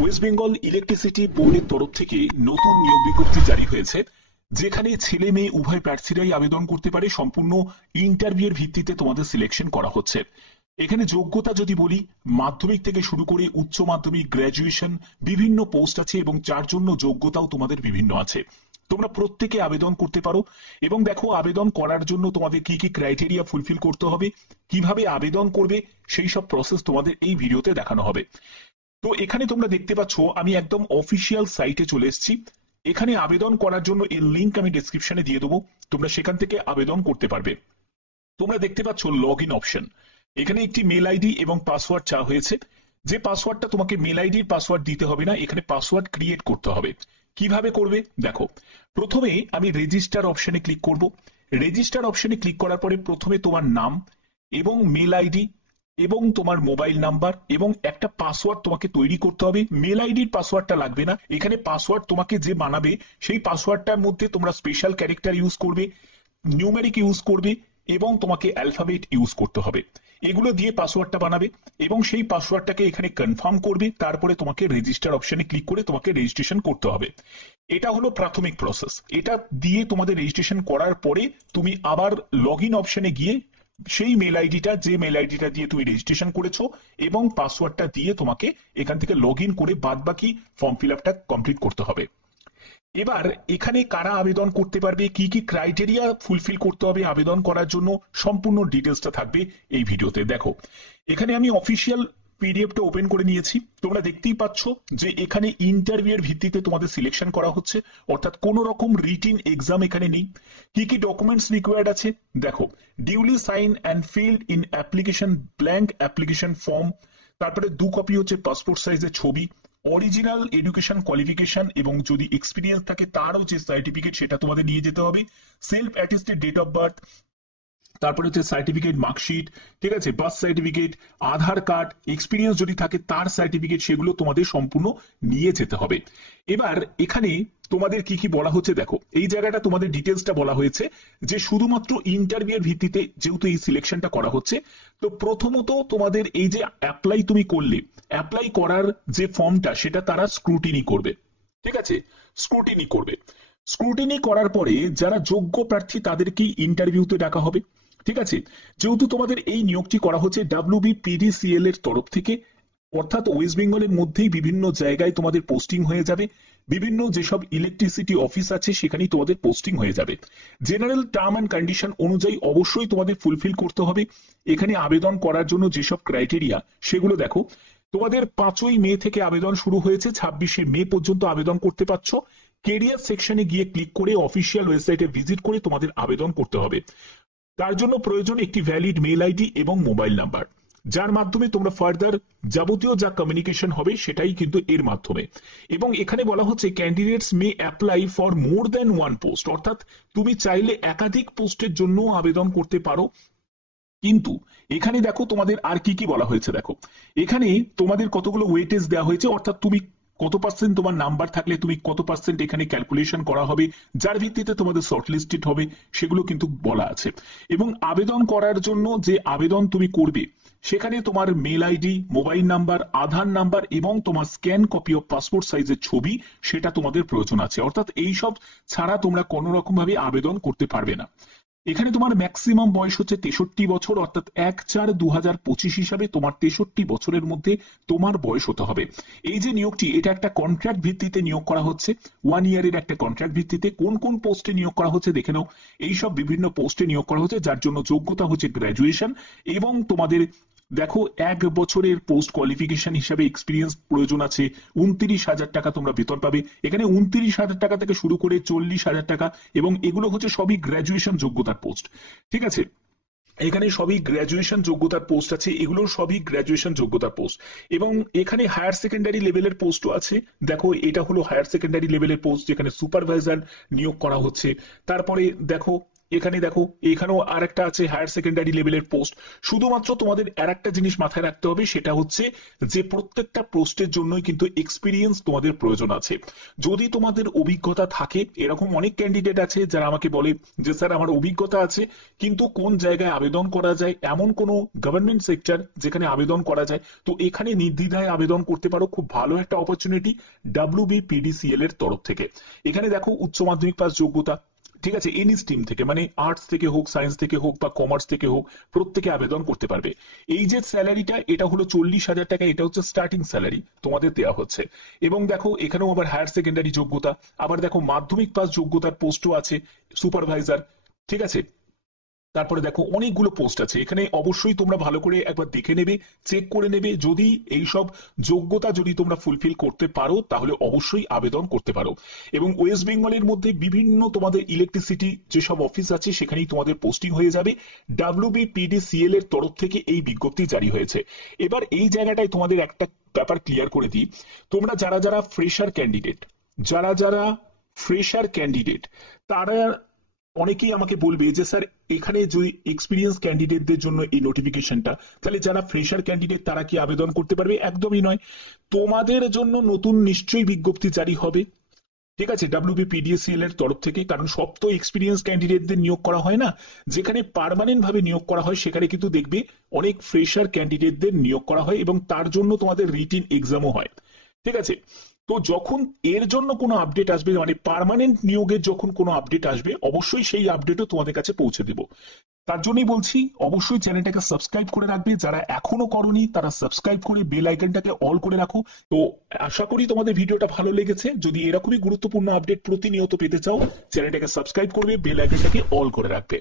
West Bengal electricity বোর্ডের তরফ থেকে নতুন নিয়োগ বিজ্ঞপ্তি জারি হয়েছে, যেখানে ছেলে মেয়ে উভয় প্রার্থীরাই আবেদন করতে পারে। সম্পূর্ণ ইন্টারভিউর ভিত্তিতে তোমাদের সিলেকশন করা হচ্ছে। এখানে যোগ্যতা যদি বলি, মাধ্যমিক থেকে শুরু করে উচ্চ মাধ্যমিক, গ্র্যাজুয়েশন, বিভিন্ন পোস্ট আছে এবং যার জন্য যোগ্যতাও তোমাদের বিভিন্ন আছে। তোমরা প্রত্যেকে আবেদন করতে পারো। এবং দেখো, আবেদন করার জন্য তোমাদের কি কি ক্রাইটেরিয়া ফুলফিল করতে হবে, কিভাবে আবেদন করবে, সেই সব প্রসেস তোমাদের এই ভিডিওতে দেখানো হবে। তো এখানে তোমরা দেখতে পাচ্ছ আমি একদম অফিসিয়াল সাইটে চলে এসেছি। এখানে আবেদন করার জন্য এর লিঙ্ক আমি ডেসক্রিপশনে দিয়ে দেবো, তোমরা সেখান থেকে আবেদন করতে পারবে। তোমরা দেখতে পাচ্ছ লগ ইন অপশন। এখানে একটি মেল আইডি এবং পাসওয়ার্ড চাওয়া হয়েছে। যে পাসওয়ার্ডটা তোমাকে মেল আইডির পাসওয়ার্ড দিতে হবে না, এখানে পাসওয়ার্ড ক্রিয়েট করতে হবে। কিভাবে করবে দেখো, প্রথমে আমি রেজিস্টার অপশনে ক্লিক করব। রেজিস্টার অপশনে ক্লিক করার পরে প্রথমে তোমার নাম এবং মেল আইডি এবং তোমার মোবাইল নাম্বার এবং একটা পাসওয়ার্ড তোমাকে তৈরি করতে হবে। মেল আইডির পাসওয়ার্ডটা লাগবে না, এখানে পাসওয়ার্ড তোমাকে যে বানাবে সেই পাসওয়ার্ডটার মধ্যে তোমরা স্পেশাল ক্যারেক্টার ইউজ করবে, নিউমেরিক ইউজ করবে এবং তোমাকে অ্যালফাবেট ইউজ করতে হবে। এগুলো দিয়ে পাসওয়ার্ডটা বানাবে এবং সেই পাসওয়ার্ডটাকে এখানে কনফার্ম করবে। তারপরে তোমাকে রেজিস্টার অপশনে ক্লিক করে তোমাকে রেজিস্ট্রেশন করতে হবে। এটা হলো প্রাথমিক প্রসেস। এটা দিয়ে তোমাদের রেজিস্ট্রেশন করার পরে তুমি আবার লগ ইন অপশনে গিয়ে সেই মেল আইডিটা, যে মেল আইডিটা দিয়ে তুমি রেজিস্ট্রেশন করেছো এবং পাসওয়ার্ডটা দিয়ে তোমাকে এখান থেকে লগ ইন করে বাদবাকি ফর্ম ফিল আপটা কমপ্লিট করতে হবে। এবার এখানে কারা আবেদন করতে পারবে, কি কি ক্রাইটেরিয়া ফুলফিল করতে হবে আবেদন করার জন্য, সম্পূর্ণ ডিটেলসটা থাকবে এই ভিডিওতে। দেখো, এখানে আমি অফিসিয়াল পিডিএফটা ওপেন করে নিয়েছি। তোমরা দেখতেই পাচ্ছ যে এখানে ইন্টারভিউয়ের ভিত্তিতে তোমাদের সিলেকশন করা হচ্ছে, অর্থাৎ কোনো রকম রিটিন এক্সাম এখানে নেই। কি কি ডকুমেন্টস রিকোয়ার্ড আছে দেখো, duly sign and filled in application blank application form, তারপরে 2 কপি হচ্ছে পাসপোর্ট সাইজের ছবি, অরিজিনাল এডুকেশন কোয়ালিফিকেশন এবং যদি এক্সপিরিয়েন্স থাকে তারও যে সার্টিফিকেট সেটা তোমাদের নিয়ে যেতে হবে, self attested date of birth, তারপরে হচ্ছে সার্টিফিকেট, মার্কশিট, ঠিক আছে, birth certificate, Aadhaar card, experience যদি থাকে তার সার্টিফিকেট, সেগুলো তোমাদের সম্পূর্ণ নিয়ে যেতে হবে। এবার এখানে তোমাদের কি কি বলা হচ্ছে দেখো, এই জায়গাটা তোমাদের ডিটেলসটা বলা হয়েছে যে শুধুমাত্র ইন্টারভিউয়ের ভিত্তিতে যেহেতু এই সিলেকশনটা করা হচ্ছে, তো প্রথমত তোমাদের এই যে অ্যাপ্লাই তুমি করলে, অ্যাপ্লাই করার যে ফর্মটা সেটা তারা স্ক্রুটিনি করবে। ঠিক আছে, স্ক্রুটিনি করবে। স্ক্রুটিনি করার পরে যারা যোগ্য প্রার্থী তাদেরকেই ইন্টারভিউতে ডাকা হবে। ঠিক আছে, যেহেতু তোমাদের এই নিয়োগটি করা হচ্ছে WBPDCL এর তরফ থেকে, অর্থাৎ ওয়েস্ট বেঙ্গলের মধ্যেই বিভিন্ন জায়গায় তোমাদের পোস্টিং হয়ে যাবে। বিভিন্ন যেসব ইলেকট্রিসিটি অফিস আছে সেখানেই তোমাদের পোস্টিং হয়ে যাবে। জেনারেল টার্ম অ্যান্ড কন্ডিশন অনুযায়ী অবশ্যই তোমাদের ফুলফিল করতে হবে। এখানে আবেদন করার জন্য যেসব ক্রাইটেরিয়া সেগুলো দেখো, তোমাদের 5ই মে থেকে আবেদন শুরু হয়েছে, 26শে মে পর্যন্ত আবেদন করতে পারছো। কেরিয়ার সেকশনে গিয়ে ক্লিক করে অফিসিয়াল ওয়েবসাইটে ভিজিট করে তোমাদের আবেদন করতে হবে। তার জন্য প্রয়োজন একটি ভ্যালিড মেল আইডি এবং মোবাইল নাম্বার, যার মাধ্যমে তোমরা ফার্দার যাবতীয় যা কমিউনিকেশন হবে সেটাই কিন্তু এর মাধ্যমে। এবং এখানে বলা হচ্ছে candidates may apply for more than one post, অর্থাৎ তুমি চাইলে একাধিক পোস্টের জন্য আবেদন করতে পারো। কিন্তু এখানে দেখো তোমাদের আর কি কি বলা হয়েছে দেখো, এখানে তোমাদের কতগুলো ওয়েটেজ দেওয়া হয়েছে, অর্থাৎ তুমি কত পার্সেন্ট তোমার নাম্বার থাকলে তুমি কত পার্সেন্ট এখানে ক্যালকুলেশন করা হবে, যার ভিত্তিতে তোমাদের শর্টলিস্টেড হবে, সেগুলো কিন্তু বলা আছে। এবং আবেদন করার জন্য যে আবেদন তুমি করবে সেখানে তোমার মেল আইডি, মোবাইল নাম্বার, আধার নাম্বার এবং তোমার স্ক্যান কপি অফ পাসপোর্ট সাইজের ছবি সেটা তোমাদের প্রয়োজন আছে। অর্থাৎ এই সব ছাড়া তোমরা কোনো রকম ভাবে আবেদন করতে পারবে না। এখানে তোমার ম্যাক্সিমাম বয়স হচ্ছে 63 বছর, অর্থাৎ 1/4/2025 হিসাবে তোমার 63 বছরের মধ্যে তোমার বয়স হতে হবে। এই যে নিয়োগটি, এটা একটা কন্ট্রাক্ট ভিত্তিতে নিয়োগ করা হচ্ছে, 1 ইয়ারের একটা কন্ট্রাক্ট ভিত্তিতে। কোন কোন পোস্টে নিয়োগ করা হচ্ছে দেখে নাও। এইসব বিভিন্ন পোস্টে নিয়োগ করা হচ্ছে, যার জন্য যোগ্যতা হচ্ছে গ্র্যাজুয়েশন এবং তোমাদের দেখো 1 বছরের পোস্ট কোয়ালিফিকেশন হিসাবে এক্সপিরিয়েন্স প্রয়োজন আছে। 29,000 টাকা তোমরা বেতন পাবে। এখানে 29,000 টাকা থেকে শুরু করে 40,000 টাকা, এবং এগুলো হচ্ছে সবই গ্র্যাজুয়েশন যোগ্যতার পোস্ট। ঠিক আছে, এখানে সবই গ্র্যাজুয়েশন যোগ্যতার পোস্ট আছে, এগুলো সবই গ্র্যাজুয়েশন যোগ্যতার পোস্ট। এবং এখানে হায়ার সেকেন্ডারি লেভেলের পোস্টও আছে। দেখো, এটা হলো হায়ার সেকেন্ডারি লেভেলের পোস্ট যেখানে সুপারভাইজার নিয়োগ করা হচ্ছে। তারপরে দেখো এখানে দেখো, এখানেও আর একটা আছে হায়ার সেকেন্ডারি লেভেলের পোস্ট। শুধুমাত্র তোমাদের আর একটা জিনিস মাথায় রাখতে হবে, সেটা হচ্ছে যে প্রত্যেকটা পোস্টের জন্যই কিন্তু এক্সপিরিয়েন্স তোমাদের প্রয়োজন আছে। যদি তোমাদের অভিজ্ঞতা থাকে, এরকম অনেক ক্যান্ডিডেট আছে যারা আমাকে বলে যে স্যার আমার অভিজ্ঞতা আছে কিন্তু কোন জায়গায় আবেদন করা যায়, এমন কোনো গভর্নমেন্ট সেক্টর যেখানে আবেদন করা যায়, তো এখানে নির্দ্বিধায় আবেদন করতে পারো। খুব ভালো একটা অপরচুনিটি WBPDCL এর তরফ থেকে। এখানে দেখো উচ্চ মাধ্যমিক পাস যোগ্যতা, ঠিক আছে, এনি স্ট্রিম থেকে, মানে আর্টস থেকে হোক, সায়েন্স থেকে হোক বা কমার্স থেকে হোক, প্রত্যেকে আবেদন করতে পারবে। এই যে স্যালারিটা, এটা হলো 40,000 টাকা, এটা হচ্ছে স্টার্টিং স্যালারি তোমাদের দেওয়া হচ্ছে। এবং দেখো এখানেও আবার হায়ার সেকেন্ডারি যোগ্যতা, আবার দেখো মাধ্যমিক পাস যোগ্যতার পোস্টও আছে, সুপারভাইজার, ঠিক আছে। তারপরে দেখো অনেকগুলো পোস্ট আছে এখানে, অবশ্যই তোমরা ভালো করে একবার দেখে নেবে, চেক করে নেবে। যদি এইসব যোগ্যতা যদি তোমরা ফুলফিল করতে পারো তাহলে অবশ্যই আবেদন করতে পারো। এবং ওয়েস্ট বেঙ্গলের মধ্যে বিভিন্ন তোমাদের ইলেকট্রিসিটি যেসব অফিস আছে সেখানেই তোমাদের পোস্টিং হয়ে যাবে। WBPDCL এর তরফ থেকে এই বিজ্ঞপ্তি জারি হয়েছে। এবার এই জায়গাটায় তোমাদের একটা ব্যাপার ক্লিয়ার করে দিই, তোমরা যারা যারা ফ্রেশার ক্যান্ডিডেট, যারা যারা ফ্রেশার ক্যান্ডিডেট, তারা অনেকেই আমাকে বলবে যে স্যার এখানে যদি এক্সপিরিয়েন্স ক্যান্ডিডেটদের জন্য এই নোটিফিকেশনটা, তাহলে যারা ফ্রেশার ক্যান্ডিডেট তারা কি আবেদন করতে পারবে? একদমই নয়। তোমাদের জন্য নতুন নিশ্চয়ই বিজ্ঞপ্তি জারি হবে, ঠিক আছে, WBPDCL এর তরফ থেকে। কারণ সব তো এক্সপিরিয়েন্স ক্যান্ডিডেটদের নিয়োগ করা হয় না, যেখানে পার্মানেন্ট ভাবে নিয়োগ করা হয় সেখানে কিন্তু দেখবে অনেক ফ্রেশার ক্যান্ডিডেটদের নিয়োগ করা হয় এবং তার জন্য তোমাদের রিটিন এক্সামও হয়, ঠিক আছে। তো যখন এর জন্য কোনো আপডেট আসবে, মানে পার্মানেন্ট নিয়োগের যখন কোনো আপডেট আসবে, অবশ্যই সেই আপডেটও তোমাদের কাছে পৌঁছে দেব। তার জন্যই বলছি অবশ্যই চ্যানেলটাকে সাবস্ক্রাইব করে রাখবে, যারা এখনো করনি তারা সাবস্ক্রাইব করে বেল আইকনটাকে অল করে রাখো। তো আশা করি তোমাদের ভিডিওটা ভালো লেগেছে। যদি এরকমই গুরুত্বপূর্ণ আপডেট প্রতিনিয়ত পেতে চাও, চ্যানেলটাকে সাবস্ক্রাইব করবে, বেল আইকনটাকে অল করে রাখবে।